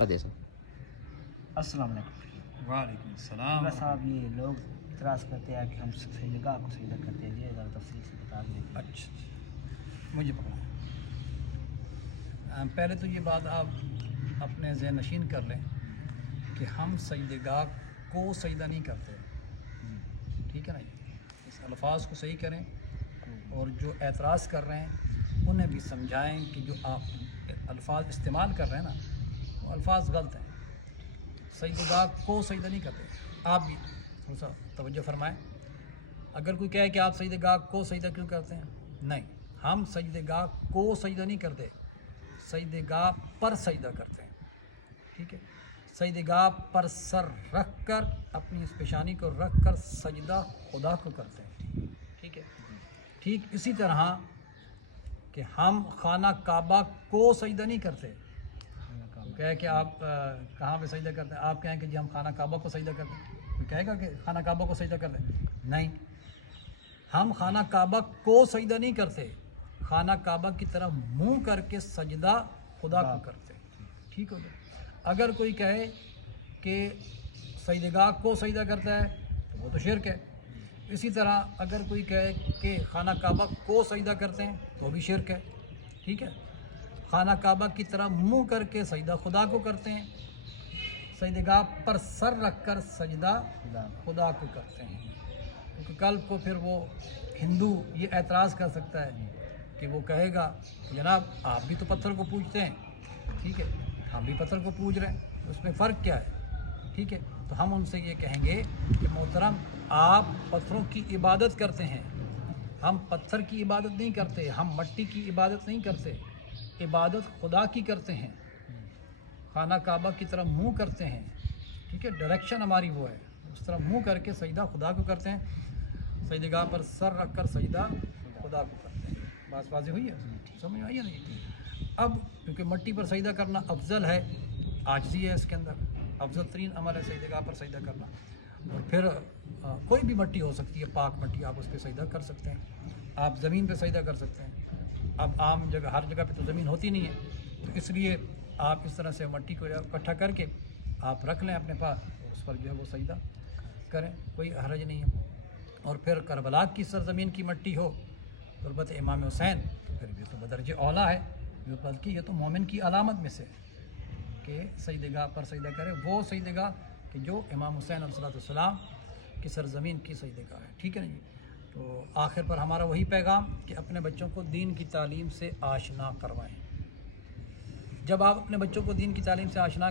السلام علیکم۔ وعلیکم السلام۔ صاحب یہ لوگ اعتراض کرتے ہیں کہ ہم سجدہ کو سجدہ کرتے ہیں، یہ ذرا تفصیل سے بتا دیں۔ اچھا مجھے پکڑا۔ پہلے تو یہ بات آپ اپنے ذہن نشین کر لیں کہ ہم سجدگاہ کو سجدہ نہیں کرتے، ٹھیک ہے نا؟ اس الفاظ کو صحیح کریں، اور جو اعتراض کر رہے ہیں انہیں بھی سمجھائیں کہ جو آپ الفاظ استعمال کر رہے ہیں نا وہ الفاظ غلط ہیں۔ سجدگاہ کو سجدہ نہیں کرتے، آپ بھی تھوڑا سا توجہ فرمائیں۔ اگر کوئی کہے کہ آپ سجدگاہ کو سجدہ کیوں کرتے ہیں، نہیں، ہم سجدگاہ کو سجدہ نہیں کرتے، سجدگاہ پر سجدہ کرتے ہیں، ٹھیک ہے؟ سجدگاہ پر سر رکھ کر، اپنی اس پیشانی کو رکھ کر سجدہ خدا کو کرتے ہیں، ٹھیک ہے؟ ٹھیک اسی طرح کہ ہم خانہ کعبہ کو سجدہ نہیں کرتے۔ کہے کہ آپ کہاں پہ سجدہ کرتے ہیں، آپ کہیں کہ جی ہم خانہ کعبہ کو سجدہ کرتے ہیں، کوئی کہے گا کہ خانہ کعبہ کو سجدہ کرتے ہیں؟ نہیں، ہم خانہ کعبہ کو سجدہ نہیں کرتے، خانہ کعبہ کی طرف منہ کر کے سجدہ خدا کو کرتے ہیں، ٹھیک ہو گیا؟ اگر کوئی کہے کہ سجدگاہ کو سجدہ کرتا ہے تو وہ تو شرک ہے۔ اسی طرح اگر کوئی کہے کہ خانہ کعبہ کو سجدہ کرتے ہیں تو بھی شرک ہے، ٹھیک ہے؟ خانہ کعبہ کی طرح منہ کر کے سجدہ خدا کو کرتے ہیں، سجدگاہ پر سر رکھ کر سجدہ خدا کو کرتے ہیں، کیونکہ کل کو پھر وہ ہندو یہ اعتراض کر سکتا ہے کہ وہ کہے گا کہ جناب آپ بھی تو پتھر کو پوجتے ہیں، ٹھیک ہے؟ ہم بھی پتھر کو پوج رہے ہیں، اس میں فرق کیا ہے، ٹھیک ہے؟ تو ہم ان سے یہ کہیں گے کہ محترم آپ پتھروں کی عبادت کرتے ہیں، ہم پتھر کی عبادت نہیں کرتے، ہم مٹی کی عبادت نہیں کرتے، عبادت خدا کی کرتے ہیں، خانہ کعبہ کی طرف منہ کرتے ہیں، ٹھیک ہے؟ ڈائریکشن ہماری وہ ہے، اس طرح منہ کر کے سجدہ خدا کو کرتے ہیں، سجدگاہ پر سر رکھ کر سجدہ خدا کو کرتے ہیں۔ بات واضح ہوئی ہے، سمجھ آئی ہے نا؟ اب کیونکہ مٹی پر سجدہ کرنا افضل ہے، عاجزی ہے اس کے اندر، افضل ترین عمل ہے سجدگاہ پر سجدہ کرنا، اور پھر کوئی بھی مٹی ہو سکتی ہے، پاک مٹی، آپ اس پہ سجدہ کر سکتے ہیں، آپ زمین پہ سجدہ کر سکتے ہیں۔ اب عام جگہ ہر جگہ پہ تو زمین ہوتی نہیں ہے، تو اس لیے آپ اس طرح سے مٹی کو اکٹھا کر کے آپ رکھ لیں اپنے پاس، اور اس پر جو ہے وہ سجدہ کریں، کوئی حرج نہیں ہے۔ اور پھر کربلا کی سرزمین کی مٹی ہو، تربت امام حسین، تو پھر بھی تو بدرج اولیٰ ہے، بلکہ یہ تو مومن کی علامت میں سے ہے کہ سجدگاہ پر سجدہ کرے، وہ سجدگاہ کہ جو امام حسین علیہ السلام کی سرزمین کی سجدگاہ ہے، ٹھیک ہے نا جی؟ تو آخر پر ہمارا وہی پیغام کہ اپنے بچوں کو دین کی تعلیم سے آشنا کروائیں۔ جب آپ اپنے بچوں کو دین کی تعلیم سے آشنا